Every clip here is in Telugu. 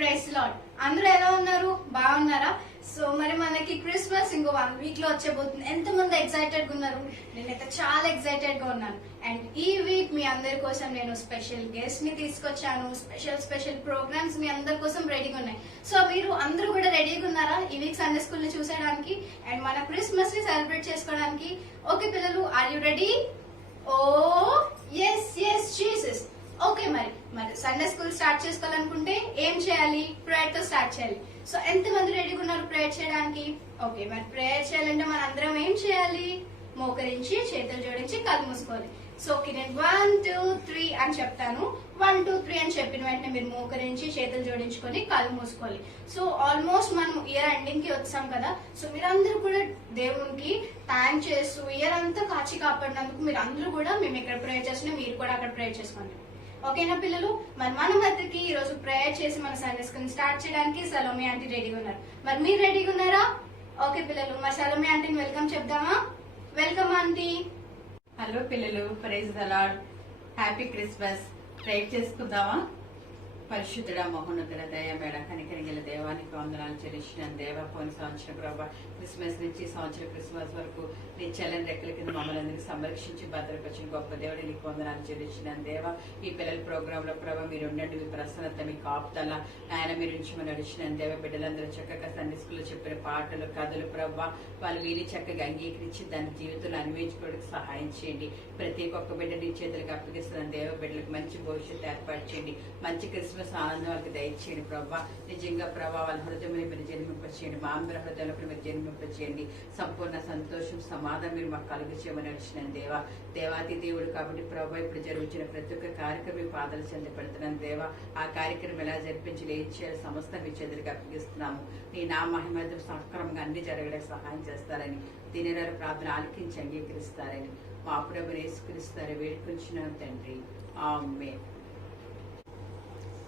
Price lord. అందరూ ఎలా ఉన్నారు? బాగున్నారా? సో మరి మనకి క్రిస్మస్ ఇంకో 1 వీక్ లో వచ్చేబోతుంది. ఎంతమంది ఎక్సైటెడ్ గా ఉన్నారు? నేనైతే చాలా ఎక్సైటెడ్ గా ఉన్నాను. అండ్ ఈ వీక్ మీ అందరి కోసం నేను స్పెషల్ గెస్ట్ ని తీసుకొచ్చాను. స్పెషల్ ప్రోగ్రామ్స్ మీ అందరి కోసం రెడీగా ఉన్నాయి. సో మీరు అందరూ కూడా రెడీగా ఉన్నారా ఈ వీక్ సండే స్కూల్ ని చూసేయడానికి అండ్ మన క్రిస్మస్ ని సెలబ్రేట్ చేసుకోవడానికి? ఓకే పిల్లలు, are you ready? Oh yes Jesus. Okay, మరి సండే స్కూల్ స్టార్ట్ చేసుకోవాలనుకుంటే ఏం చేయాలి? ప్రేయర్ తో స్టార్ట్ చేయాలి. సో ఎంతమంది రెడీగా ఉన్నారు ప్రేయర్ చేయడానికి? ఓకే, మరి ప్రేయర్ చేయాలంటే మన అందరం ఏం చేయాలి? మోకరించి చేతులు జోడించి కళ్ళు మూసుకోవాలి. సో ఓకే, నేను 1 2 3 అని చెప్తాను. 1 2 3 అని చెప్పిన వెంటనే మీరు మోకరించి చేతులు జోడించుకొని కళ్ళు మూసుకోవాలి. సో ఆల్మోస్ట్ మనం ఇయర్ ఎండింగ్ కి వచ్చాం కదా. సో మీరందరూ కూడా దేవునికి థ్యాంక్ చేస్తూ ఇయర్ అంతా కాచి కాపాడినందుకు మీరు అందరూ కూడా మేము ఇక్కడ ప్రేయర్ చేస్తున్నా, మీరు కూడా అక్కడ ప్రేయర్ చేసుకోండి. ఓకేనా పిల్లలు? మరి మన మధ్యకి ఈ రోజు ప్రేయర్ చేసి మన సండే స్కూల్ స్టార్ట్ చేయడానికి సలోమి ఆంటీ రెడీగా ఉన్నారు. మరి మీరు రెడీగా ఉన్నారా? ఓకే పిల్లలు, మరి సలోమి ఆంటీని వెల్కమ్ చెప్దామా? Welcome aunty. హలో పిల్లలు, praise the Lord. Happy Christmas. Prayer చేసుకుందామా? పరిశుద్ధుడ మహోన్నతుడ దయమేడ కనికరిగల దేవానికి వందనాలు చెల్లించిన దేవ. పోయిన సంవత్సరం ప్రభా క్రిస్మస్ నుంచి సంవత్సరం క్రిస్మస్ వరకు నీ చల్లని రెక్కల కింద మమ్మల్ని అందరికీ సంరక్షించి భద్రపరిచిన గొప్ప దేవుడి నీకు వందనాలు చెల్లించిన దేవ. ఈ పిల్లల ప్రోగ్రామ్ లో ప్రభావ మీరు ఉండండి, మీ ప్రసన్నత, మీ కాపుదల ఆయన మీరు నుంచి నడిచిన దేవ. బిడ్డలందరూ చక్కగా సండే స్కూల్లో చెప్పిన పాటలు కథలు ప్రభావ వాళ్ళు వీరి చక్కగా అంగీకరించి దాని జీవితంలో అన్వేషించుకోవడానికి సహాయం చేయండి. ప్రతి ఒక్క బిడ్డ నీ చేతులకు అప్పగిస్తున్న దేవ. బిడ్డలకు మంచి భవిష్యత్తు ఏర్పాటు చేయండి, మంచి క్రిస్మస్ ఆనందం వాళ్ళకి దయచేయండి ప్రభావ. నిజంగా ప్రభావ వాళ్ళ హృదయంలో మీరు జన్మింపచేయండి, మా అందరి హృదయంలో మీరు జన్మింపచేయండి. సంపూర్ణ సంతోషం సమాధానం మీరు మాకు కలుగు చేయమని నడిచిన దేవా. దేవాతి దేవుడు కాబట్టి ప్రభావ ఇప్పుడు జరుగుతున్న ప్రతి ఒక్క కార్యక్రమం పాదాలు చెందపడుతున్నాను దేవా. ఆ కార్యక్రమం ఎలా జరిపించి ఏం చేయాలి సమస్త మీ చేతులకు అప్పగిస్తున్నాము. నీ నా మహిమతో సక్రమంగా అన్ని జరగడానికి సహాయం చేస్తారని, దీని ప్రార్థన ఆలకించి అంగీకరిస్తారని మా ప్రభు యేసుక్రీస్తు వేడుకొంచున్నాం తండ్రి, ఆమేన్.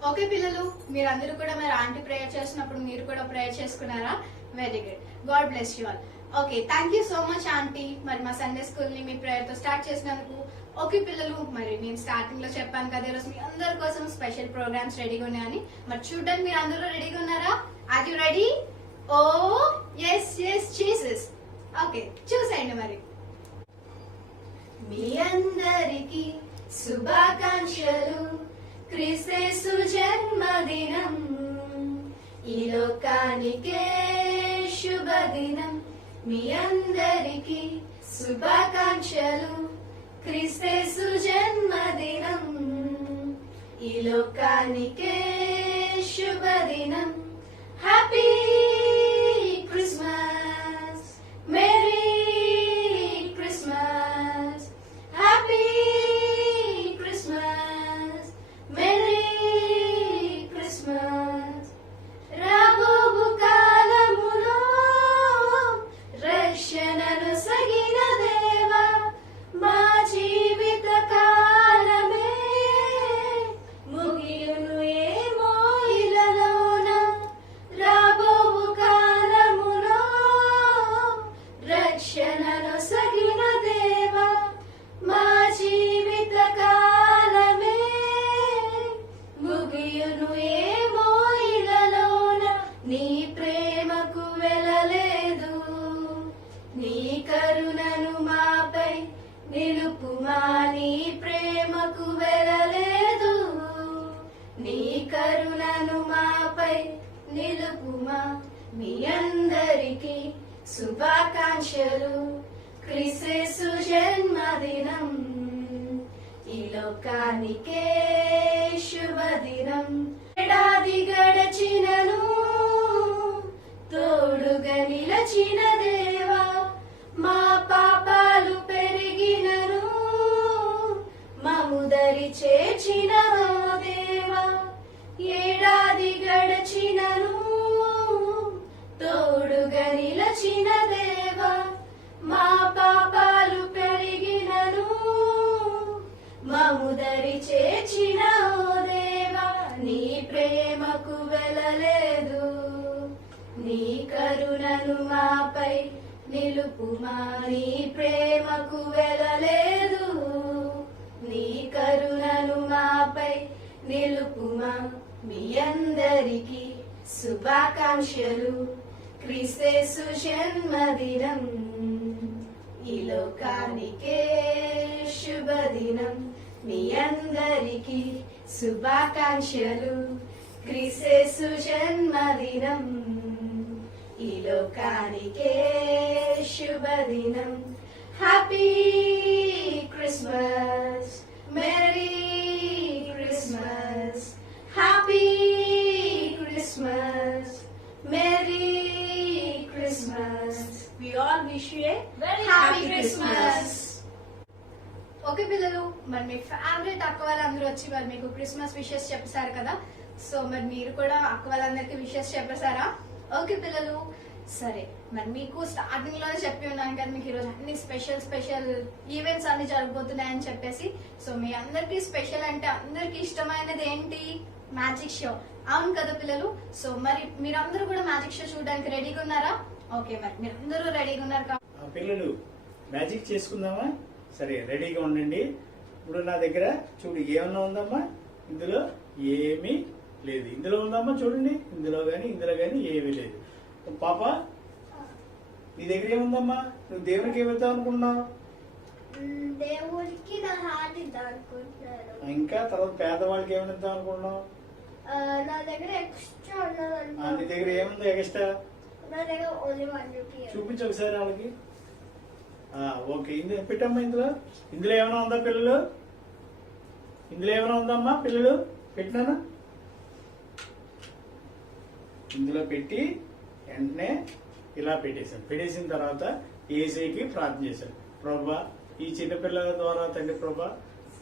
ఓకే పిల్లలు, మీరందరూ కూడా మరి ఆంటీ ప్రేయర్ చేసినప్పుడు మీరు కూడా ప్రేయర్ చేసుకున్నారా? Very good, God bless you all. Okay, thank you so much aunty. మరి మా సండే స్కూల్ ని మీ ప్రేయర్ తో స్టార్ట్ చేసినందుకు. ఓకే పిల్లలు, మరి నేను స్టార్టింగ్ లో చెప్పాను కదా ఈరోజు మీ అందరి కోసం స్పెషల్ ప్రోగ్రామ్స్ రెడీగా ఉన్నాయని. మరి చూడండి, మీరు అందరూ రెడీగా ఉన్నారా? Are you ready? Oh yes Jesus. Okay, చూసేయండి. మరి మీ అందరికి శుభాకాంక్షలు. క్రీస్తు జన్మదినం ఈ లోకానికే శుభదినం. మీ అందరికి శుభాకాంక్షలు. క్రీస్తు జన్మదినం ఈ లోకానికే శుభదినం. Happy Christmas, merry Christmas, happy Christmas, merry Christmas. రాబోవు కాలములో రక్షణను సగిన దేవా, మా జీవిత కాలమే ముగియును ఏమో ఇలలోన. రాబోవు కాలములో రక్షణను సగిన దేవా, మా జీవిత కాలమే ముగియును ఏమో ఇలలోన. నీ ప్రేమకు వెలలేదు, నీ కరుణను మాపై నిలుపుమా. నీ ప్రేమకు వెలలేదు, నీ కరుణను మాపై నిలుపుమా. మీ అందరికి శుభాకాంక్షలు. క్రీస్తు జన్మదినం ఈ లోకానికే శుభదినం. ఏడాది గడచినను తోడుగా నిలచిన దేవా, మా పాపాలు పెరిగినను మముదరి చేర్చిన దేవా. ఏడాది గడచినను తోడుగా నిలచిన దేవా, మా పాపాలు పెరిగినను మముదరి చేర్చిన దేవా. నీ ప్రేమకు వెలలేదు, నీ కరుణను మాపై నిలుపుమా. నీ ప్రేమకు వెలలేదు, నీ కరుణను మాపై నిలుపుమా. మీ అందరికి శుభాకాంక్షలు. క్రీస్తేసు జన్మదినం ఈ లోకానికే శుభదినం. మీ అందరికి శుభాకాంక్షలు. క్రీస్తేసు జన్మదినం ఈ లోకానికే శుభదినం. Happy Christmas, merry Christmas, happy Christmas, merry Christmas. We all wish you a Very happy happy Christmas. Okay పిల్లలు, మరి మీ ఫేవరెట్ అక్క వాళ్ళందరూ వచ్చి మరి మీకు క్రిస్మస్ విషెస్ చెప్పేశారు కదా. సో మరి మీరు కూడా అక్క వాళ్ళందరికీ విషెస్ చెప్పేశారా? ఓకే పిల్లలు, సరే మరి మీకు స్టార్టింగ్ లోనే చెప్పి ఉన్నాను కదా మీకు ఈరోజు అన్ని స్పెషల్ ఈవెంట్స్ అన్ని జరగబోతున్నాయని చెప్పేసి. సో మీ అందరికి స్పెషల్ అంటే అందరికి ఇష్టమైనది ఏంటి? Magic show. అవును కదా పిల్లలు? సో మరి మీరందరూ కూడా మ్యాజిక్ షో చూడడానికి రెడీగా ఉన్నారా? ఓకే, మరి మీరందరూ రెడీగా ఉన్నారు కాబట్టి పిల్లలు మ్యాజిక్ చేసుకుందామా? సరే, రెడీగా ఉండండి. ఇప్పుడు నా దగ్గర చూడు, ఏమన్నా ఉందమ్మా? ఇందులో ఏమీ లేదు. ఇందులో ఉందమ్మా, చూడండి. ఇందులో కానీ ఏమీ లేదు. పాప, నీ దగ్గర ఏముందమ్మా? నువ్వు దేవునికి ఏమిద్దాం అనుకున్నావు? దేవుడికి నా హార్ట్ ఇద్దాం అనుకుంటున్నాను. ఇంకా తర్వాత పేదవాళ్ళకి ఏమనిద్దాం అనుకున్నావు? నా దగ్గర ఎక్స్ట్రా నీ దగ్గర ఏముంది ఎక్స్ట్రా? నా దగ్గర ఓన్లీ 1 రూపీ. చూపించు ఒకసారి వాళ్ళకి. ఓకే, ఇందులో పెట్టమ్మా. ఇందులో ఏమైనా ఉందా పిల్లలు? ఇందులో ఏమైనా ఉందమ్మా పిల్లలు? పెట్టినానా? ఇందులో పెట్టి వెంటనే ఇలా పెట్టేసిన తర్వాత ఏసైకి ప్రార్థన చేశాను. ప్రభా, ఈ చిన్నపిల్లల ద్వారా తండ్రి ప్రభా,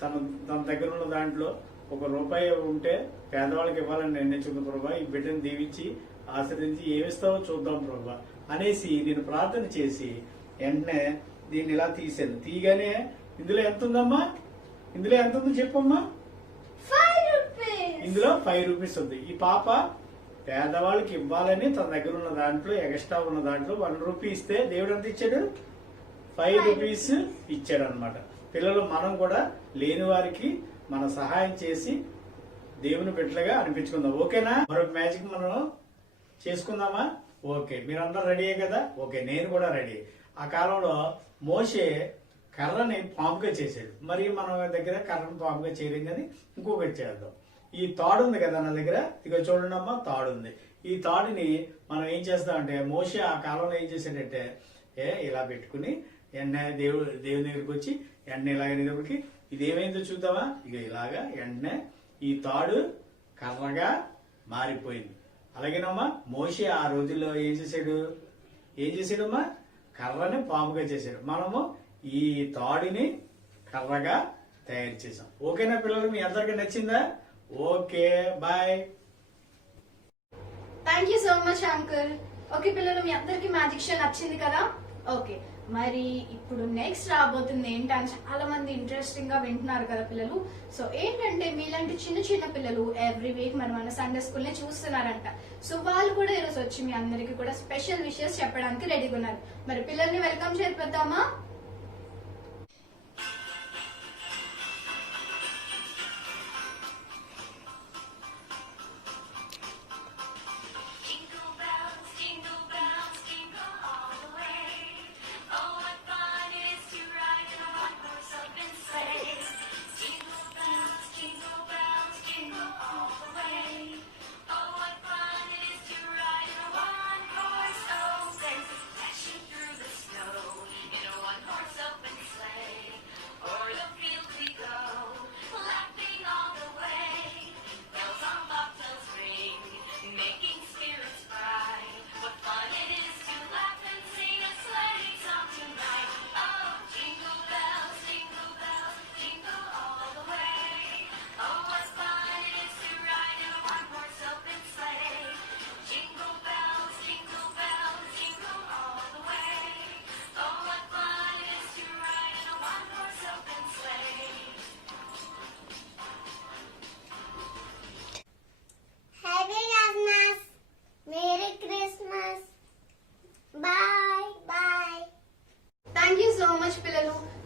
తన దగ్గర ఉన్న దాంట్లో ₹1 ఉంటే పేదవాళ్ళకి ఇవ్వాలని నిర్ణయించుకుంది ప్రభా. ఈ బిడ్డను దీవించి ఆశ్రయించి ఏమిస్తావో చూద్దాం ప్రభా అనేసి నేను ప్రార్థన చేసి వెంటనే దీన్ని ఇలా తీసాను. తీయగానే ఇందులో ఎంత ఉందమ్మా? ఇందులో ఎంత ఉందో చెప్పమ్మా. 5 రూపీస్. ఇందులో 5 రూపీస్ ఉంది. ఈ పాప పేదవాళ్ళకి ఇవ్వాలని తన దగ్గర ఉన్న దాంట్లో ఎక్స్ట్రా ఉన్న దాంట్లో 1 రూపీ ఇస్తే దేవుడు ఎంత ఇచ్చాడు? 5 రూపీస్ ఇచ్చాడు అనమాట. పిల్లలు, మనం కూడా లేని వారికి మన సహాయం చేసి దేవుని బిడ్డలుగా అనిపించుకుందాం. ఓకేనా? మరొక మ్యాజిక్ మనం చేసుకుందామా? ఓకే, మీరందరూ రెడీయే కదా? ఓకే, నేను కూడా రెడీ. ఆ కాలంలో మోషే కర్రని పాముగా చేశాడు. మరి మన దగ్గర కర్రని పాముగా చేయలేం కానీ ఇంకొకటి చేద్దాం. ఈ తాడు ఉంది కదా నా దగ్గర, ఇక చూడండి అమ్మా, తాడు ఉంది. ఈ తాడుని మనం ఏం చేస్తామంటే, మోషే ఆ కాలంలో ఏం చేశాడంటే ఇలా పెట్టుకుని దేవుని దగ్గరికి వచ్చి ఎండనే ఇలాగనేటప్పటికి ఇది ఏమైందో చూద్దామా? ఇక ఇలాగా ఎండనే ఈ తాడు కర్రగా మారిపోయింది. అలాగేనమ్మా, మోషే ఆ రోజుల్లో ఏం చేశాడమ్మా? కర్రని పాముగా చేశాడు. మనము ఈ తాడుని కర్రగా తయారు చేసాం. ఓకేనా పిల్లలు? మీ అందరికీ నచ్చిందా? Okay, bye. Thank you so much uncle. Okay పిల్లలు, మీ అందరికి మ్యాజిక్ షో నచ్చింది కదా? ఓకే, మరి ఇప్పుడు నెక్స్ట్ రాబోతుంది ఏంటని చాలా మంది ఇంట్రెస్టింగ్ గా వింటున్నారు కదా పిల్లలు. సో ఏంటంటే మీలాంటి చిన్న పిల్లలు ఎవ్రీ వీక్ మరి మన సండే స్కూల్ ని చూస్తున్నారంట. సో వాళ్ళు కూడా ఈరోజు వచ్చి మీ అందరికి కూడా స్పెషల్ విషెస్ చెప్పడానికి రెడీగా ఉన్నారు. మరి పిల్లల్ని వెల్కమ్ చేద్దామా?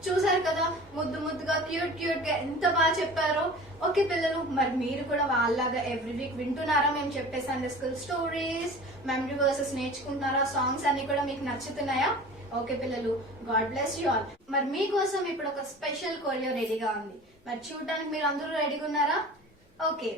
చూసారు కదా ముద్దుగా క్యూట్ గా ఎంత బాగా చెప్పారో. ఓకే పిల్లలు, మరి మీరు కూడా వాళ్ళలాగా ఎవ్రీ వీక్ వింటున్నారా మేము చెప్పే Sunday school stories, memory verses నేర్చుకుంటున్నారా? సాంగ్స్ అన్ని కూడా మీకు నచ్చుతున్నాయా? ఓకే పిల్లలు, గాడ్ బ్లెస్ యూ ఆల్. మరి మీకోసం ఇప్పుడు ఒక స్పెషల్ కొరియో రెడీగా ఉంది. మరి చూడడానికి మీరు అందరూ రెడీగా ఉన్నారా? ఓకే.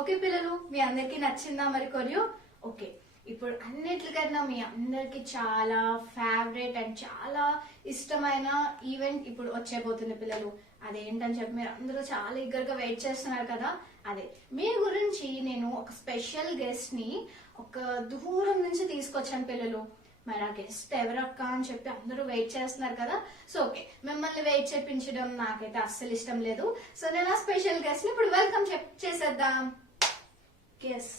ఓకే పిల్లలు, మీ అందరికి నచ్చిందా మరి కొరియో? ఓకే, ఇప్పుడు అన్నిటికన్నా మీ అందరికి చాలా ఫేవరెట్ అండ్ చాలా ఇష్టమైన ఈవెంట్ ఇప్పుడు వచ్చేపోతుంది పిల్లలు. అదేంటని చెప్పి మీరు అందరూ చాలా ఈగర్గా వెయిట్ చేస్తున్నారు కదా. అదే మీ గురించి నేను ఒక స్పెషల్ గెస్ట్ ని ఒక దూరం నుంచి తీసుకొచ్చాను పిల్లలు. మరి ఆ గెస్ట్ ఎవరక్క అని చెప్పి అందరూ వెయిట్ చేస్తున్నారు కదా. సో ఓకే, మిమ్మల్ని వెయిట్ చేపించడం నాకైతే అస్సలు ఇష్టం లేదు. సో నేను ఆ స్పెషల్ గెస్ట్ ని ఇప్పుడు వెల్కమ్ చేసేద్దాం. గెస్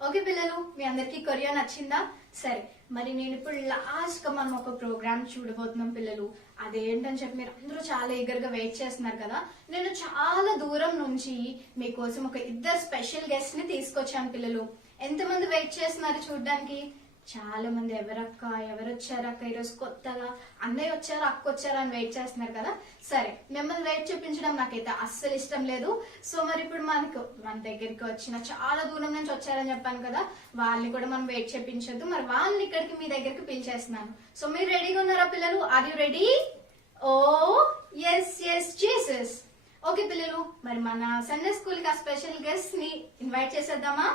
ఓకే పిల్లలు, మీ అందరికి కొరియో నచ్చిందా? సరే, మరి నేను ఇప్పుడు లాస్ట్ గా మనం ఒక ప్రోగ్రామ్ చూడబోతున్నాం పిల్లలు. అదేంటని చెప్పి మీరు అందరూ చాలా ఈగర్ గా వెయిట్ చేస్తున్నారు కదా. నేను చాలా దూరం నుంచి మీకోసం ఒక ఇద్దరు స్పెషల్ గెస్ట్ ని తీసుకొచ్చాను పిల్లలు. ఎంతమంది వెయిట్ చేస్తున్నారు చూడడానికి? చాలా మంది ఎవరక్క ఎవరు వచ్చారక్క ఈరోజు కొత్తగా అన్నయ్య వచ్చారు అక్క వచ్చారు అని వెయిట్ చేస్తున్నారు కదా. సరే మిమ్మల్ని వెయిట్ చూపించడం నాకైతే అస్సలు ఇష్టం లేదు. సో మరి ఇప్పుడు మన దగ్గరికి వచ్చిన చాలా దూరం నుంచి వచ్చారని చెప్పాను కదా, వాళ్ళని కూడా మనం వెయిట్ చేపించొద్దు. మరి వాళ్ళని ఇక్కడికి మీ దగ్గరికి పిలిచేస్తున్నాను. సో మీరు రెడీగా ఉన్నారా పిల్లలు? Are you ready? Oh yes yes Jesus. Okay పిల్లలు, మరి మన సండే స్కూల్ కి ఆ స్పెషల్ గెస్ట్ ని ఇన్వైట్ చేసేద్దామా?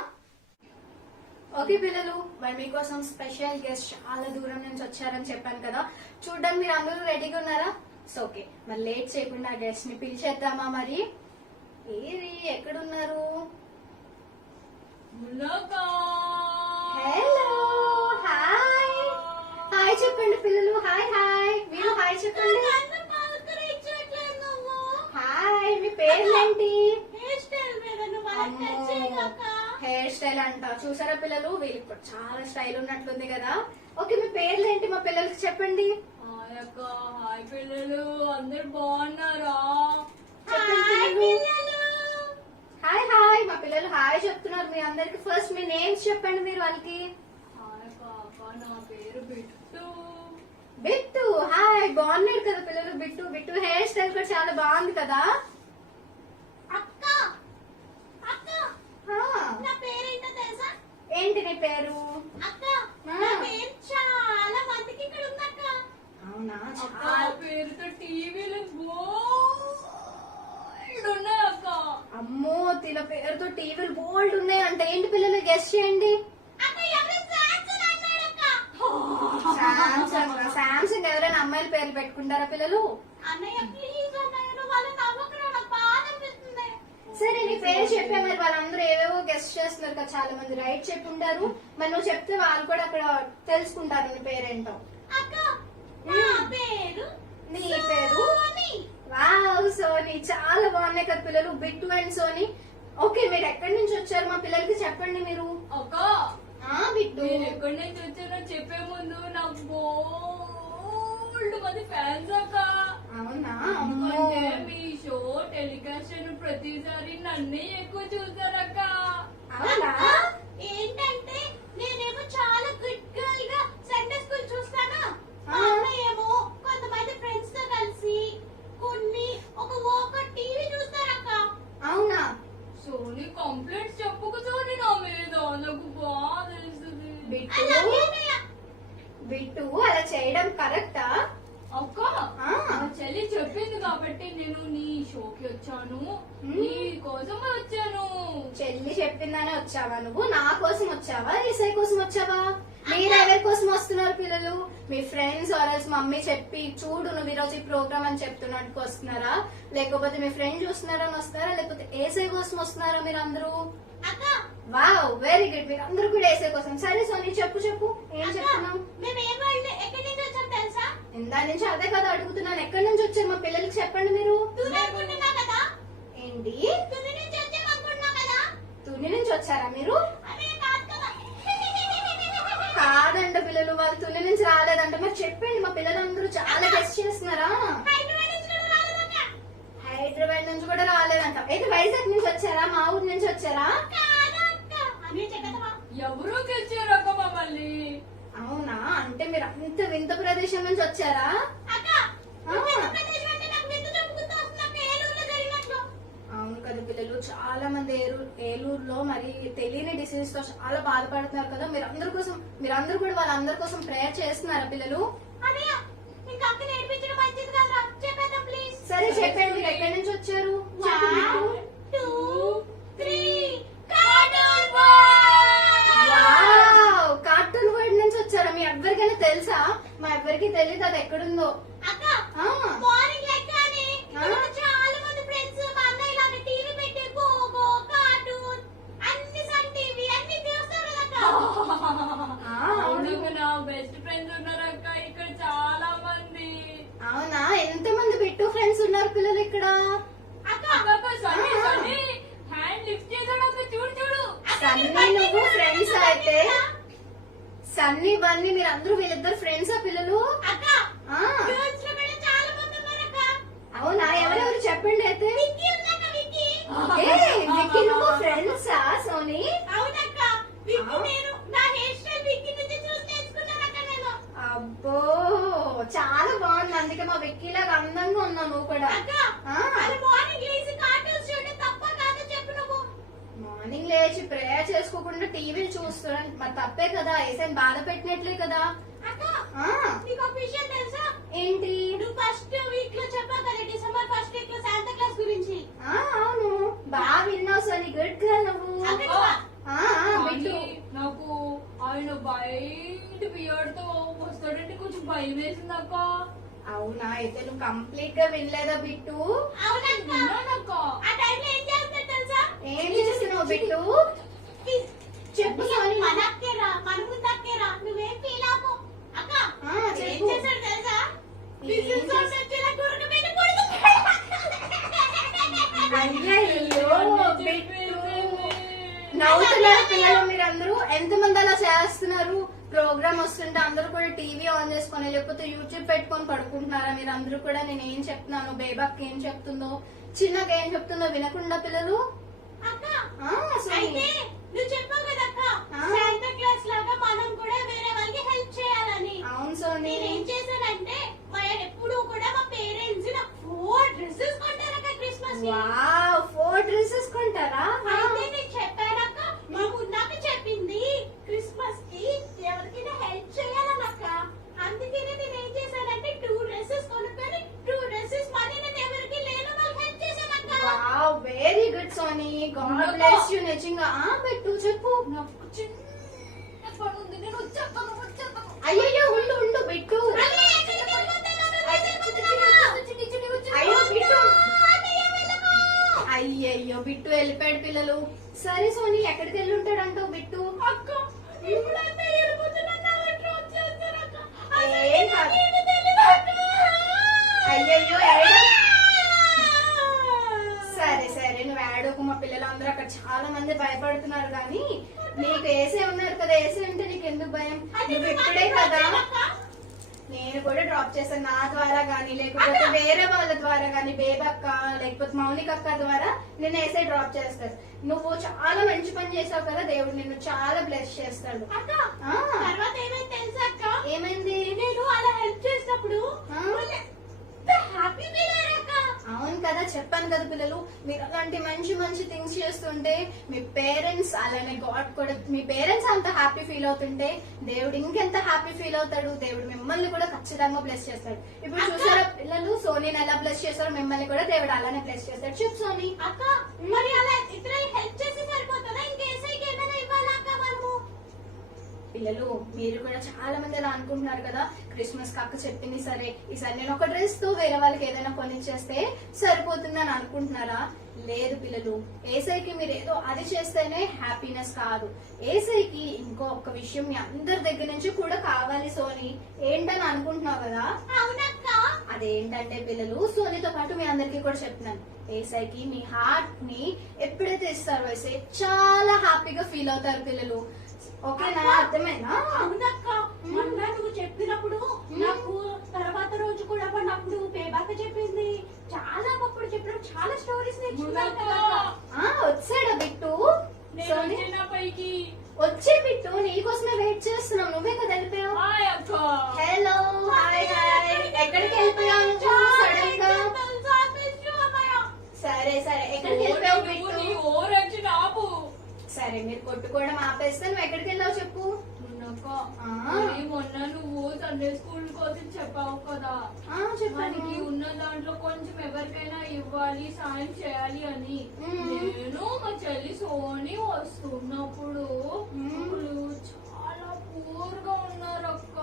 ఓకే పిల్లలు, మరి మీకోసం స్పెషల్ గెస్ట్ చాలా దూరం నుంచి వచ్చారని చెప్పాను కదా, చూడడానికి మీరు అందరూ రెడీగా ఉన్నారా? సో ఓకే, మరి లేట్ చేయకుండా గెస్ట్ ని పిలిచేద్దామా? మరి ఏరి ఎక్కడున్నారు? హలో, హాయ్ హాయ్ చెప్పండి పిల్లలు. హాయ్ హాయ్, మీరు హాయ్ చెప్పండి. హాయ్, మీ పేర్లేంటి? హెయిర్ స్టైల్ అంట. చూసారా పిల్లలు, వీళ్ళకి కూడా చాలా స్టైల్ ఉన్నట్లుంది కదా. ఓకే, మీ పేర్లేంటి మా పిల్లలకి చెప్పండి. హాయ్ అక్క, హాయ్ పిల్లలు, అందరు బాగున్నారా? చెప్పండి పిల్లలు. హాయ్ హాయ్, మా పిల్లలు హాయ్ చెప్తున్నారు మీ అందరికి. ఫస్ట్ మీ నేమ్స్ చెప్పండి మీరు వాళ్ళకి. హాయ్ అక్క, అక్క నా పేరు బిట్టు. Bit, hi. బాగున్నాడు కదా పిల్లలు బిట్టు. బిట్టు హెయిర్ స్టైల్ కూడా చాలా బాగుంది కదా. అక్క అక్క హా, నా పేరేంటో తెలుసా? ఏంటి నీ పేరు? అక్క నా పేరు చాలా మందికి ఇక్కడ ఉందక్క. అవునా? అక్క నా పేరుతో టీవీలు బోల్డ్ ఉన్నాయి అక్క. అమ్మో, తిన పేరుతో టీవీలు బోల్డ్ ఉన్నాయి అంటే ఏంటి పిల్లలు గెస్ట్ చేయండి. అక్క ఎవరు శాంసంగ్ అన్నాడు అక్క. శాంసంగ్ ఎవరైనా అమ్మాయిల పేర్లు పెట్టుకుంటారా పిల్లలు? అన్నయ్య ప్లీజ్ అన్నయ్య, నువ్వు వాళ్ళ నవ్వకరా, నాకు బాధ అనిపిస్తుంది. సరే నీ పేరు చెప్పే, మరి వాళ్ళందరూ ఏవేవో గెస్ట్ చేస్తున్నారు కదా, చాలా మంది రైట్ చెప్పి ఉంటారు. మరి నువ్వు చెప్తే వాళ్ళు కూడా అక్కడ తెలుసుకుంటారు నీ పేరేంటో. అక్క నా పేరు నీ పేరు? సోనీ. వావ్ సోనీ, చాలా బాగున్నాయి కదా పిల్లలు, బిట్టు అండ్ సోనీ. ఓకే, మీరు ఎక్కడి నుంచి వచ్చారు మా పిల్లలకి చెప్పండి మీరు. అక్క బిట్టు, నేను ఎక్కడి నుంచి వచ్చానో చెప్పే ముందు నాకు బోల్డ్ మంది ఫ్యాన్స్ అక్క. అవునా? అమ్మో, ఎందుకంటే మీ షో టెలికాస్ట్ అయిన ప్రతిసారి నన్నే ఎక్కువ చూసారక్క. అవునా? ఏంటంటే నేనేమో చాలా గుడ్ గర్ల్ గా సండే స్కూల్ చూస్తానా, మా అన్నయ్యేమో కొంతమంది ఫ్రెండ్స్ తో కలిసి ఒక టీవీ చూస్తారక్క. అవునా? సోనీ కంప్లైంట్స్ చెప్పుకు సోనీ నా మీద, నాకు బాగా తెలుస్తుంది. బిట్టు, బిట్టు అలా చేయడం కరెక్టా? అక్క ఆ. మా చెల్లి చెప్పింది కాబట్టి నేను నీ షోకి వచ్చాను, నీ కోసం వచ్చాను. చెల్లి చెప్పిందనే వచ్చావా నువ్వు? నా కోసం వచ్చావా, ఈసాయి కోసం వచ్చావా? మీరు ఎవరి కోసం వస్తున్నారు పిల్లలు? మీ ఫ్రెండ్స్ ఆర్ఎల్స్ మమ్మీ చెప్పి చూడు నువ్వు ఈరోజు ఈ ప్రోగ్రామ్ అని చెప్తున్నట్టుకు వస్తున్నారా, లేకపోతే మీ ఫ్రెండ్ చూస్తున్నారా అని వస్తున్నారా, లేకపోతే ఏసై కోసం వస్తున్నారా మీరు అందరూ? అక్క వావ్, వెరీ గుడ్, మీరు అందరూ కూడా ఏసై కోసం. సరే సోనీ చెప్పు చెప్పు, ఏం చెప్తున్నావు? మేము ఎక్కడి నుంచి వచ్చాం తెలుసా? ఇందా నుంచి అదే కదా అడుగుతున్నాను, ఎక్కడి నుంచి వచ్చారు మా పిల్లలకి చెప్పండి మీరు. తుని అనుకుంటున్నా కదా. ఏంటి? తుని నుంచి వచ్చాం అనుకుంటున్నా కదా. తుని నుంచి వచ్చారా మీరు? అదే కాదు కదా. కాదంట పిల్లలు, వాళ్ళు తుని నుంచి రాలేదంట. మరి చెప్పండి, మా పిల్లలందరూ చాలా గెస్ట్ చేస్తున్నారా? హైదరాబాద్ నుంచి కూడా రాలేదక్క. హైదరాబాద్ నుంచి కూడా రాలేదంట. అయితే వైజాగ్ నుంచి వచ్చారా, మా ఊరు నుంచి వచ్చారా? కాదక్క. అనే చెక్కదవా ఎవరో గెలిచారక్క మమ్మల్ని. అవునా? అంటే మీరు అంత వింత ప్రదేశం నుంచి వచ్చారా? అక్క ఆ. ప్రదేశం అంటే నాకు వింత చెప్పుకుంటూ వస్తున్నాక ఏలూరులో జరిగినట్లు. అవును కదా పిల్లలు, చాలా మంది ఏలూరులో మరి తెలియని డిసీజ్ తో చాలా బాధపడుతున్నారు కదా. మీరందరూ కూడా వాళ్ళందరి కోసం ప్రేయర్ చేస్తున్నారా పిల్లలు? అన్నయ్య ఇంకా అక్క నేర్పించడం మంచిది కదరా, చెప్పేద్దాం ప్లీజ్. సరే చెప్పండి, మీరు ఎక్కడి నుంచి వచ్చారు? 1 2 3 కార్టూన్ వావ్, కార్టూన్ వరల్డ్ నుంచి వచ్చారా? మీ ఎవరికైనా తెలుసా? మా ఎవరికి తెలియదు అది ఎక్కడుందో. అక్క ఆ, మార్నింగ్ లెక్కనే ఆ? చాలా మంది ఫ్రెండ్స్ మా అన్నయ్య ఇలాంటి టీవీ పెట్టి పోగో కార్టూన్ అన్ని సన్ టీవీ అన్ని చూస్తారు కదక్క. ఆ, అవును. నా బెస్ట్ ఫ్రెండ్స్ ఉన్నారక్క ఇక్కడ చాలా మంది. అవునా? ఎంత మంది బిట్టు ఫ్రెండ్స్ ఉన్నారు పిల్లలు ఇక్కడ? అక్క సన్నీ సన్నీ హ్యాండ్ లిఫ్ట్ చేసాడు అక్క, చూడు చూడు. సన్నీ నువ్వు ఫ్రెండ్స్ అయితే సన్నీ బన్నీ మీరు అందరూ వీళ్ళిద్దరు ఫ్రెండ్సా పిల్లలు? అక్క ఆ, గర్ల్స్ లో కూడా చాలా మంది ఉన్నారక్క. అవునా? ఎవరెవరు చెప్పండి అయితే. విక్కీ ఉందక్క, విక్కీ. ఏ, విక్కీ నువ్వు ఫ్రెండ్సా సోనీ? అవునక్క, విక్కీ నేను నా హెయిర్ స్టైల్ విక్కీ నుంచి చూస్తే చాలా బాగుంది. అందుకే మా విక్కీలాగా అందంగా ఉన్నావు నువ్వు కూడా. అక్క ఆ. అది మార్నింగ్ లేచి కార్టూన్స్ చూడండి తప్ప కాదు చెప్పు నువ్వు. మార్నింగ్ లేచి ప్రేయర్ చేసుకోకుండా టీవీ చూస్తున్నాను మరి తప్పే కదా, ఏసైని బాధ పెట్టినట్లే కదా. అక్క ఆ, నీకు ఒక విషయం తెలుసా? ఏంటి? నువ్వు ఫస్ట్ వీక్ లో చెప్పావు కదా డిసెంబర్ ఫస్ట్ వీక్ లో శాంతా క్లాస్ గురించి. ఆ, అవును బాగా విన్నావు సోని, గుడ్ గర్ల్ నువ్వు. అక్క, ఆ, బిట్టు నాకు ఆయన బయట బియ్యడితో వస్తాడంటే కొంచెం భయం వేసింది అక్క. అవునా, అయితే నువ్వు కంప్లీట్ గా వినలేదా బిట్టు? అవునక్క. విన్నానక్క. ఆ టైంలో ఏం చేస్తాడు తెలుసా? ఏం చేస్తున్నావు బిట్టు? చెప్పు సోని. మన అక్కేరా, మన ముందు అక్కేరా, నువ్వేం ఫీల్ అవ్వకు. అక్క ఆ, ఏం చెప్పు. చేశాడు తెలుసా? ఏం విజిల్ సౌండ్ చేశాడు? వచ్చేలా గుర్రం మీద కొడుతున్నాడు. అయ్యయ్యో బిట్టు, నవ్వుతున్నారు పిల్లలు మీరందరూ. ఎంతమంది అలా చేస్తున్నారు? ప్రోగ్రామ్ వస్తుంటే అందరూ కూడా టీవీ ఆన్ చేసుకొని లేకపోతే యూట్యూబ్ పెట్టుకొని పడుకుంటున్నారా? మీరు అందరూ కూడా నేను ఏం చెప్తున్నాను, బేబాక్ ఏం చెప్తుందో, చిన్నగా ఏం చెప్తుందో వినకుండా పిల్లలు. అక్క ఆ, సోని. అయితే నువ్వు చెప్పావు కదా అక్క, ఆ. శాంతా క్లాస్ లాగా మనం కూడా వేరే వాళ్ళకి హెల్ప్ చేయాలని. అవును సోని. నేనేం చేశానంటే మా ఎప్పుడు కూడా మా పేరెంట్స్ నాకు 4 డ్రెస్సెస్ కొంటారక్క క్రిస్మస్ కి. వావ్, 4 డ్రెస్సెస్ కొంటారా? అయితే నేను చెప్పానక్క, మా మున్నాక చెప్పింది క్రిస్మస్ కి ఎవరికైనా హెల్ప్ చేయాలనక్క. అందుకనే నేను ఏం చేశానంటే 2 డ్రెస్సెస్ కొనుక్కొని 2 డ్రెస్సెస్ మనీ నేను ఎవరికి లేని వాళ్ళకి హెల్ప్ చేశానక్క. Wow, very good Soni, God bless you. నిజంగా ఆ పెట్టు చెప్పు. నాకు చిన్న పని ఉంది, నేను వచ్చేస్తాను. అయ్యయ్యో ఉండు ఉండు బిట్టు. అన్నయ్య, ఎక్కడికి వెళ్ళిపోతున్నావు? అయ్యో బిట్టు. అన్నయ్య, వెళ్ళకు. అయ్యయ్యో బిట్టు వెళ్ళిపోయాడు పిల్లలు. సరే సోని, ఎక్కడికి వెళ్ళి ఉంటాడంటూ బిట్టు? అక్క, ఇప్పుడు అన్నయ్య వెళ్ళిపోతున్నాడు, నా వెంట వచ్చేస్తాడక్క. ఏం కాదు. అన్నయ్య తెలియదక్క. అయ్యయ్యో ఏడు. సరే సరే నువ్వు ఏడోకు. మా పిల్లలందరూ అక్కడ చాలా మంది భయపడుతున్నారు కానీ నీకు ఏసే ఉన్నారు కదా, ఏసే ఉంటే నీకు ఎందుకు భయం? నువ్వు ఇప్పుడే కదా. నేను కూడా డ్రాప్ చేశాను నా ద్వారా గానీ లేకపోతే వేరే వాళ్ళ ద్వారా గానీ, బేబక్క లేకపోతే మౌనిక అక్క ద్వారా నేను ఏసే డ్రాప్ చేస్తాను. నువ్వు చాలా మంచి పని చేసావు కదా, దేవుడు నిన్ను చాలా బ్లెస్ చేస్తాడు. అక్క, ఆ, తర్వాత ఏమైంది తెలుసా అక్క? ఏమైంది? నేను అలా హెల్ప్ చేసినప్పుడు ఆ? వాళ్ళు ఎంత హ్యాపీ ఫీల్ అయ్యారక్క. అవును కదా, చెప్పాను కదా పిల్లలు, మీరు అలాంటి మంచి మంచి థింగ్స్ చేస్తుంటే మీ పేరెంట్స్ అలానే గాడ్ కూడా, మీ పేరెంట్స్ అంత హ్యాపీ ఫీల్ అవుతుంటే దేవుడు ఇంకెంత హ్యాపీ ఫీల్ అవుతాడు. దేవుడు మిమ్మల్ని కూడా ఖచ్చితంగా బ్లెస్ చేస్తాడు. ఇప్పుడు చూసారా పిల్లలు, సోనీని ఎలా బ్లెస్ చేస్తారో మిమ్మల్ని కూడా దేవుడు అలానే బ్లెస్ చేస్తాడు. చెప్పు సోనీ. అక్క, మరి అలా ఇతరులు హెల్ప్ చేసి సరిపోతుందా? ఇంకేసైకి ఏమైనా ఇవ్వాలా అక్క మనము? పిల్లలు మీరు కూడా చాలా మంది అలా అనుకుంటున్నారు కదా, క్రిస్మస్ అక్క చెప్పింది సరే, ఈసారి నేను ఒక డ్రెస్ తో వేరే వాళ్ళకి ఏదైనా కొనిచ్చేస్తే సరిపోతుందని అనుకుంటున్నారా? లేదు పిల్లలు, ఏసైకి మీరు ఏదో అది చేస్తేనే హ్యాపీనెస్ కాదు. ఏసైకి ఇంకో ఒక విషయం మీ అందరి దగ్గర నుంచి కూడా కావాలి సోని. ఏంటని అనుకుంటున్నావు కదా, అవునక్క. అదేంటంటే పిల్లలు, సోనీతో పాటు మీ అందరికీ కూడా చెప్తున్నాను, ఏసైకి మీ హార్ట్ ని ఎప్పుడైతే ఇస్తారో ఏసై చాలా హ్యాపీగా ఫీల్ అవుతారు పిల్లలు. ఓకేనా, అర్థమైనా? అవునక్క, మొన్న నువ్వు చెప్పినప్పుడు నాకు తర్వాత రోజు కూడా నాకు బేబాక చెప్పింది, చాలా అప్పుడు చెప్పినప్పుడు చాలా స్టోరీస్ నేర్చుకున్నాను. వచ్చాడా బిట్టు? నేను సోని వచ్చేనా పైకి? వచ్చే బిట్టు, నీకోసమే వెయిట్ చేస్తున్నావు. నువ్వే కదా వెళ్ళిపోయావు. హాయ్ అక్క. Hello, hi hi. ఎక్కడికి వెళ్ళిపోయావు సడన్ గా? సరే సరే, ఎక్కడికి వెళ్ళిపోయావు నువ్వు బిట్టు? నీ ఓరొచ్చి ఆపు. సరే మీరు కొట్టుకోవడం ఆపేస్తే నువ్వు ఎక్కడికి వెళ్ళావు చెప్పు. ఉన్నక్క, ఆ. మరి మొన్న నువ్వు సండే స్కూల్ కోసం చెప్పావు కదా, చెప్పండి. మనకి ఉన్న దాంట్లో కొంచెం ఎవరికైనా ఇవ్వాలి, సాయం చేయాలి అని. నేను మా చెల్లి సోని వస్తున్నప్పుడు వాళ్ళు చాలా పూర్ గా ఉన్నారు అక్క.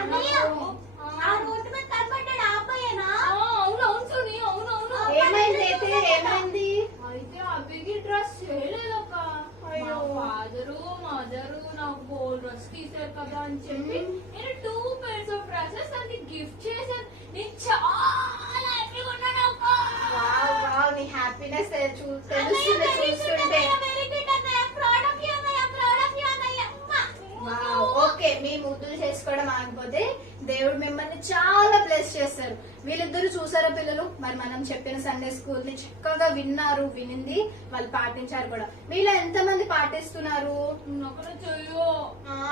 అన్నయ్య, ఆ రోడ్డు మీద కనబడ్డాడు ఆ అబ్బాయేనా? అవునవును సోని, అవునవును. ఏమైంది అయితే, ఏమైంది? అయితే అబ్బాయికి డ్రెస్ చేయలేదక్క. మా అయ్యో. ఫాదరు మదరు నాకు బోల్ డ్రెస్ తీసారు కదా అని చెప్పి నేను 2 pairs of dresses అది గిఫ్ట్ చేశాను. నేను చాలా హ్యాపీగా ఉన్నాను అక్క. వావ్ వావ్, నీ హ్యాపీనెస్ తెలుస్తుంది అన్నయ్య, very good చూస్తుంటే. అన్నయ్య, very good అన్నయ్య. Proud of you అన్నయ్య, proud of you అన్నయ్య. వావ్, ఓకే, మీ ముద్దులు చేసుకోవడం ఆగిపోతే దేవుడు మిమ్మల్ని చాలా బ్లెస్ చేస్తారు. వీళ్ళిద్దరు చూసారా పిల్లలు, మరి మనం చెప్పిన సండే స్కూల్ ని చక్కగా విన్నారు, వినింది వాళ్ళు పాటించారు కూడా. మీలో ఎంత మంది పాటిస్తున్నారు? అక్కడ చెయ్యో.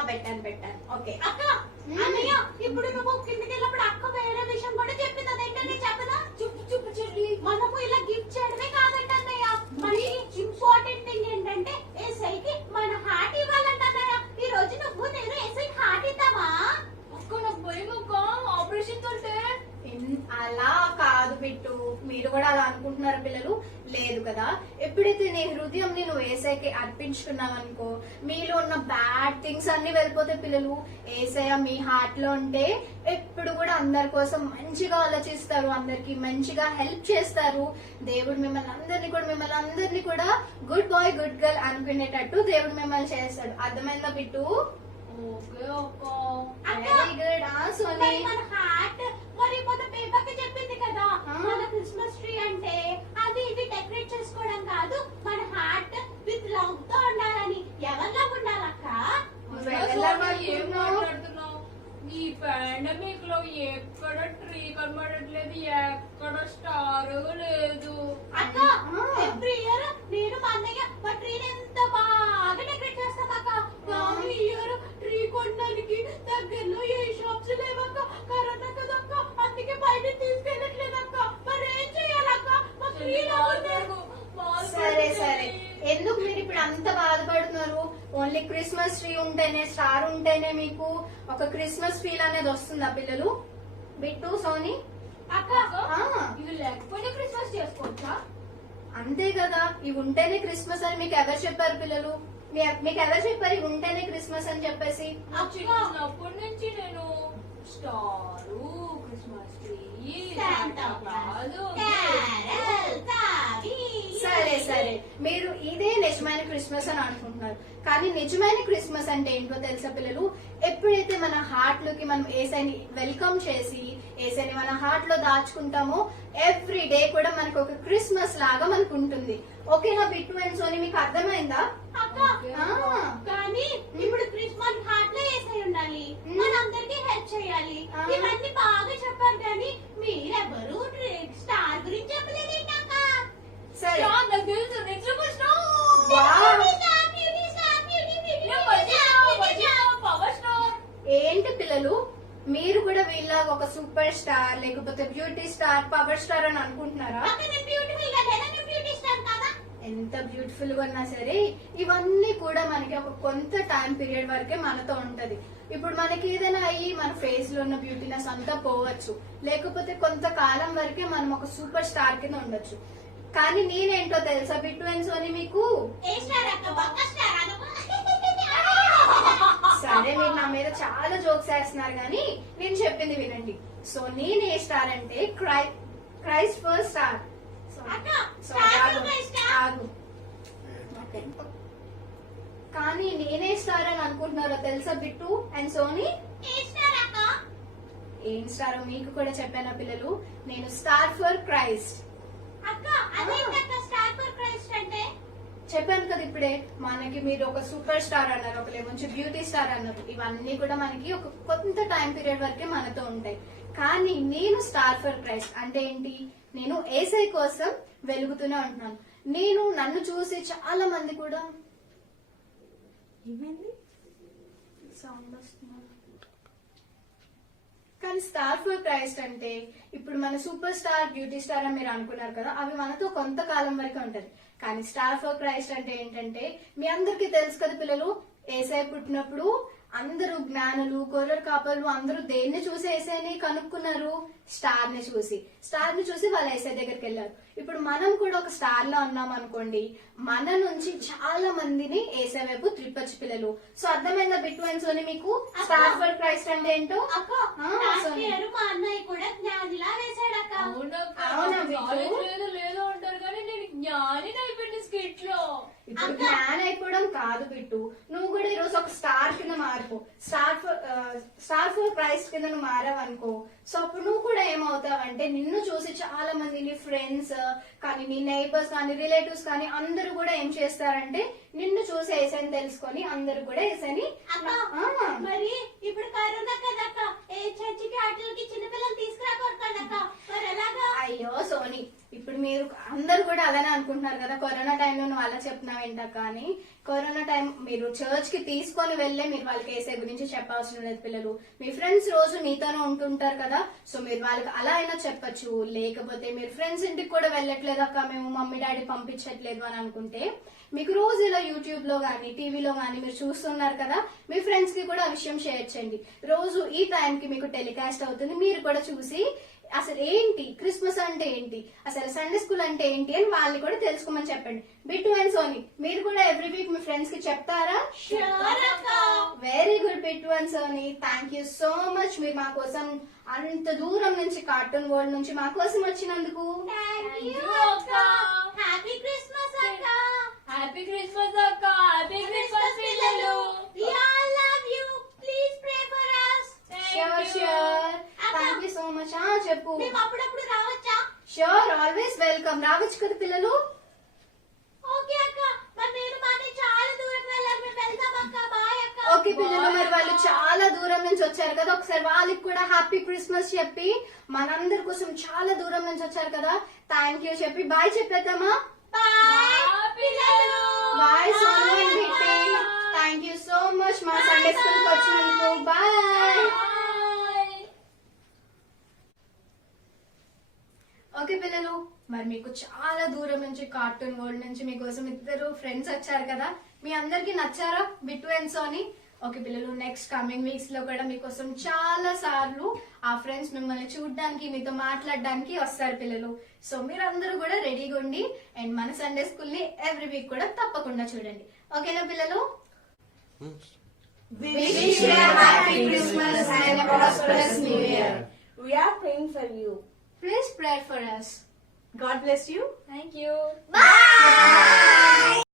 పెట్టాను ఓకే. అక్క, అన్నయ్య, ఇప్పుడు నువ్వు కిందకి వెళ్ళినప్పుడు అక్క పరిస్థితి అలా కాదు బిట్టు, మీరు కూడా అలా అనుకుంటున్నారు పిల్లలు. లేదు కదా, ఎప్పుడైతే నీ హృదయంని నువ్వు ఏసైకి అర్పించుకున్నావు అనుకో, మీలో ఉన్న బ్యాడ్ థింగ్స్ అన్ని వెళ్ళిపోతే పిల్లలు. ఏసయ్య మీ హార్ట్ లో ఉంటే ఎప్పుడు కూడా అందరి కోసం మంచిగా ఆలోచిస్తారు, అందరికి మంచిగా హెల్ప్ చేస్తారు. దేవుడు మిమ్మల్ని అందరినీ కూడా గుడ్ బాయ్ గుడ్ గర్ల్ అనుకునేటట్టు దేవుడు మిమ్మల్ని చేస్తాడు. అర్థమైందా బిట్టు? ఓకే అక్క. Very good. సోనీ మరి మన హార్ట్ మరి మొన్న పేపర్ కి చెప్పింది కదా, ఆ. మన క్రిస్మస్ ట్రీ అంటే అది ఇది డెకరేట్ చేసుకోవడం కాదు, మన హార్ట్ విత్ లవ్ తో ఉండాలని. ఎవరిలో ఉండాలక్క? ఏం మాట్లాడుతున్నావు? ఈ పాండమిక్ లో ఎక్కడ ట్రీ కనబడట్లేదు, ఎక్కడ స్టార్ లేదు. అక్క ఎవ్రీ ఇయర్ నేను మా అన్నయ్య మా ట్రీని ఎంత బాగా డెకరేట్ చేస్తాం అక్క. కానీ ఇయర్ ట్రీ కొనడానికి దగ్గరలో ఏ షాప్స్ లేవక్క. కరోనా కదక్క, అందుకే బయట తీసుకెళ్ళట్లేదక్క. మరి ఏం చేయాలక్క? మా ట్రీ సరే సరే, ఎందుకు మీరు ఇప్పుడు అంత బాధపడుతున్నారు? ఓన్లీ క్రిస్మస్ ట్రీ ఉంటేనే, స్టార్ ఉంటేనే మీకు ఒక క్రిస్మస్ ఫీల్ అనేది వస్తుందా పిల్లలు? బిట్టు, సోనీ అక్క ఇది లేకపోతే క్రిస్మస్ చేసుకోవచ్చా? అంతే కదా, ఇవి ఉంటేనే క్రిస్మస్ అని మీకు ఎవరు చెప్పారు పిల్లలు? మీకు ఎవరు చెప్పారు ఇవి ఉంటేనే క్రిస్మస్ అని చెప్పేసి? చిన్నప్పటి నుంచి నేను star, Christmas tree, Santa Claus, carol తావి. సరే సరే, మీరు ఇదే నిజమైన క్రిస్మస్ అని అనుకుంటున్నారు. కానీ నిజమైన క్రిస్మస్ అంటే ఏంటో తెలుసా పిల్లలు? ఎప్పుడైతే మన హార్ట్ లోకి మనం ఏసైని వెల్కమ్ చేసి ఏసైని మన హార్ట్ లో దాచుకుంటామో, ఎవ్రీ డే కూడా మనకు ఒక క్రిస్మస్ లాగా మనకు ఉంటుంది. ఓకేనా బిట్టు అండ్ సోనీ, మీకు అర్థమైందా? అక్క ఆ. కానీ ఇప్పుడు క్రిస్మస్ హార్ట్ లో వేసై ఉండాలి, మనందరికి హెల్ప్ చేయాలి. ఆ. ఇవన్నీ బాగా చెప్పారు కానీ మీరెవరు స్టార్ గురించి చెప్పలేదు ఏంటక్క? సరే స్టార్ నాకు తెలుసు, నిజంగా స్టార్. వావ్. Power star. ఏంటి పిల్లలు, మీరు కూడా వీళ్ళ ఒక సూపర్ స్టార్ లేకపోతే బ్యూటీ స్టార్, పవర్ స్టార్ అని అనుకుంటున్నారా? ఎంత బ్యూటిఫుల్ గా ఉన్నా సరే ఇవన్నీ కూడా మనకి ఒక కొంత టైం పీరియడ్ వరకే మనతో ఉంటది. ఇప్పుడు మనకి ఏదైనా అయ్యి మన ఫేస్ లో ఉన్న బ్యూటీనెస్ అంతా పోవచ్చు, లేకపోతే కొంతకాలం వరకే మనం ఒక సూపర్ స్టార్ కింద ఉండొచ్చు. కానీ నేనేంటో తెలుసా బిట్టు అండ్ సోనీ మీకు? సరే, మీరు నా మీద చాలా జోక్స్ వేస్తున్నారు కానీ నేను చెప్పింది వినండి. సో నేను ఏ స్టార్ అంటే క్రైస్ట్ ఫస్ట్ స్టార్. సో ఆగు. ఓకే. కానీ నేనే స్టార్ అని అనుకుంటున్నారో తెలుసా బిట్టు అండ్ సోనీ? ఏం స్టారో మీకు కూడా చెప్పానా పిల్లలు? నేను స్టార్ ఫర్ క్రైస్ట్. చెప్పాను కదా ఇప్పుడే, మనకి మీరు ఒక సూపర్ స్టార్ అన్నారు, ఒక మంచి బ్యూటీ స్టార్ అన్నారు. ఇవన్నీ కూడా మనకి ఒక కొంత టైం పీరియడ్ వరకే మనతో ఉంటాయి. కానీ నేను స్టార్ ఫర్ క్రైస్ట్ అంటే ఏంటి? నేను ఏసై కోసం వెలుగుతూనే ఉంటున్నాను. నన్ను చూసి చాలా మంది కూడా సౌండ్ వస్తున్నారు. కానీ స్టార్ ఫర్ క్రైస్ట్ అంటే ఇప్పుడు మన సూపర్ స్టార్, బ్యూటీ స్టార్ అని మీరు అనుకున్నారు కదా, అవి మనతో కొంతకాలం వరకే ఉంటది. కానీ స్టార్ ఫర్ క్రైస్ట్ అంటే ఏంటంటే, మీ అందరికీ తెలుసు కదా పిల్లలు, ఏసై పుట్టినప్పుడు అందరూ జ్ఞానులు, గొర్రెల కాపర్లు అందరూ దేన్ని చూసి ఏసైని కనుక్కున్నారు? స్టార్ ని చూసి వాళ్ళు ఏసై దగ్గరికి వెళ్ళారు. ఇప్పుడు మనం కూడా ఒక స్టార్ లో ఉన్నాం అనుకోండి, మన నుంచి చాలా మందిని ఏసై వైపు త్రిప్పచ్చు పిల్లలు. సో అర్థమైందా బిట్టు అండ్ సోనీ మీకు స్టార్ ఫర్ క్రైస్ట్ అంటే ఏంటో? సోనీ. మా అన్నయ్య కూడా జ్ఞానిలా వేసాడక్క. అవునా బిట్టు? నాలెడ్జ్ లేదు అంటారు కానీ నేను జ్ఞాని అయిపోయింది స్కిట్ లో. ఇప్పుడు జ్ఞాన్ అయిపోవడం కాదు బిట్టు, నువ్వు కూడా ఈరోజు ఒక స్టార్ కింద మారిపో. స్టార్ ఫర్ క్రైస్ట్ కింద నువ్వు మారావు అనుకో, సో అప్పుడు నువ్వు కూడా ఏమవుతావంటే, నిన్ను చూసి చాలా మంది నీ ఫ్రెండ్స్ కానీ, నీ నైబర్స్ కానీ, రిలేటివ్స్ కానీ అందరూ కూడా ఏం చేస్తారంటే, నిన్ను చూసి ఏసైని తెలుసుకొని అందరూ కూడా ఏసైని మరి ఇప్పుడు కరోనా కదక్క, ఏ చర్చికి వాటికి చిన్నపిల్లలు తీసుకురాకూడదక్క. మరి ఎలాగా? అయ్యో సోనీ, ఇప్పుడు మీరు అందరు కూడా అలానే అనుకుంటున్నారు కదా, కరోనా టైంలో నువ్వు అలా చెప్తున్నావు ఏంటా, కానీ కరోనా టైం మీరు చర్చ్ కి తీసుకొని వెళ్ళే మీరు వాళ్ళకి ఏసే గురించి చెప్పవసరం లేదు పిల్లలు. మీ ఫ్రెండ్స్ రోజు మీతోనే ఉంటుంటారు కదా, సో మీరు వాళ్ళకి అలా అయినా చెప్పచ్చు. లేకపోతే మీరు ఫ్రెండ్స్ ఇంటికి కూడా వెళ్ళట్లేదు అక్క, మేము మమ్మీ డాడీ పంపించట్లేదు అని అనుకుంటే, మీకు రోజు ఇలా యూట్యూబ్ లో గానీ టీవీలో గానీ మీరు చూస్తున్నారు కదా, మీ ఫ్రెండ్స్ కి కూడా ఆ విషయం షేర్ చేయండి. రోజు ఈ టైం కి మీకు టెలికాస్ట్ అవుతుంది, మీరు కూడా చూసి అసలు ఏంటి క్రిస్మస్ అంటే ఏంటి, అసలు సండే స్కూల్ అంటే ఏంటి అని వాళ్ళని కూడా తెలుసుకోమని చెప్పండి. బిట్టు అండ్ సోనీ, మీరు కూడా ఎవ్రీ వీక్ మీ ఫ్రెండ్స్ కి చెప్తారా? Very good Bittu and Soni, thank you so much. మీరు మా కోసం అంత దూరం నుంచి కార్టూన్ వరల్డ్ నుంచి మా కోసం వచ్చినందుకు. హ్యాపీ క్రిస్మస్ అక్క. హ్యాపీ క్రిస్మస్ అక్క. హ్యాపీ క్రిస్మస్ పిల్లలు. We all love you. Please pray for us. Sure sure, thank you so much. చెప్పు. మేము అప్పుడప్పుడు రావచ్చా? Sure, always welcome. రావచ్చు కదా పిల్లలు. ఓకే అక్క. మరి నేను మానే చాలా దూరం వెళ్ళాలి, మేము వెళ్తాం అక్క. బాయ్ అక్క. ఓకే పిల్లలు, మరి వాళ్ళు చాలా దూరం నుంచి వచ్చారు కదా, ఒకసారి వాళ్ళకి కూడా హ్యాపీ క్రిస్మస్ చెప్పి, మనందరి కోసం చాలా దూరం నుంచి వచ్చారు కదా, థ్యాంక్ యూ చెప్పి బాయ్ చెప్పేద్దామా? బాయ్ పిల్లలు. Bye Sonu and Bitti, thank you so much మా సండే స్కూల్ కి వచ్చినందుకు. బాయ్. ఓకే పిల్లలు, మరి మీకు చాలా దూరం నుంచి కార్టూన్ వరల్డ్ నుంచి మీకోసం ఇద్దరు ఫ్రెండ్స్ వచ్చారు కదా, మీ అందరికి నచ్చారా బిట్టు అండ్ సోనీ? ఓకే పిల్లలు, నెక్స్ట్ కమింగ్ వీక్స్ లో కూడా మీకోసం చాలా సార్లు ఆ ఫ్రెండ్స్ మిమ్మల్ని చూడడానికి మీతో మాట్లాడడానికి వస్తారు పిల్లలు. సో మీరు అందరూ కూడా రెడీగా ఉండి అండ్ మన సండే స్కూల్ ని ఎవ్రీ వీక్ కూడా తప్పకుండా చూడండి. ఓకేనా పిల్లలు? Wish you a happy Christmas and a prosperous New Year. We are praying for you. Please pray for us. God bless you. Thank you. Bye.